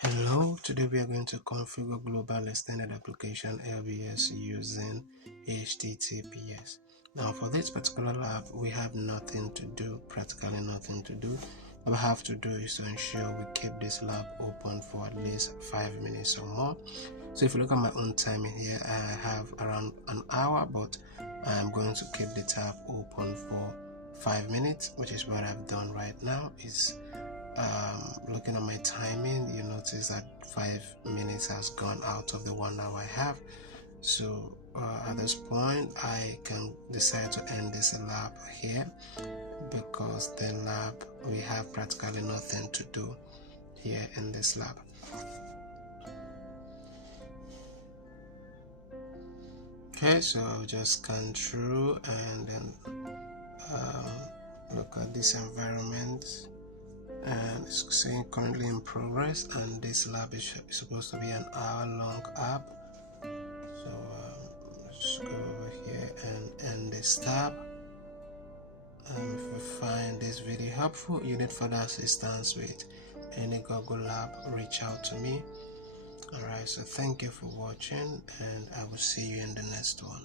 Hello, today we are going to configure global extended application LBS using HTTPS. Now for this particular lab, we have nothing to do, practically nothing to do. What we have to do is to ensure we keep this lab open for at least 5 minutes or more. So if you look at my own timing here, I have around an hour, but I'm going to keep the tab open for 5 minutes, which is what I've done right now. Looking at my timing, you notice that 5 minutes has gone out of the 1 hour I have. So at this point I can decide to end this lab here, because the lab, we have practically nothing to do here in this lab. Okay, so I'll just scan through and then look at this environment, and it's saying currently in progress, and this lab is supposed to be an hour-long app. So let's go over here and end this tab. If you find this video helpful, you need further assistance with any Google lab, reach out to me. Alright, so thank you for watching, and I will see you in the next one.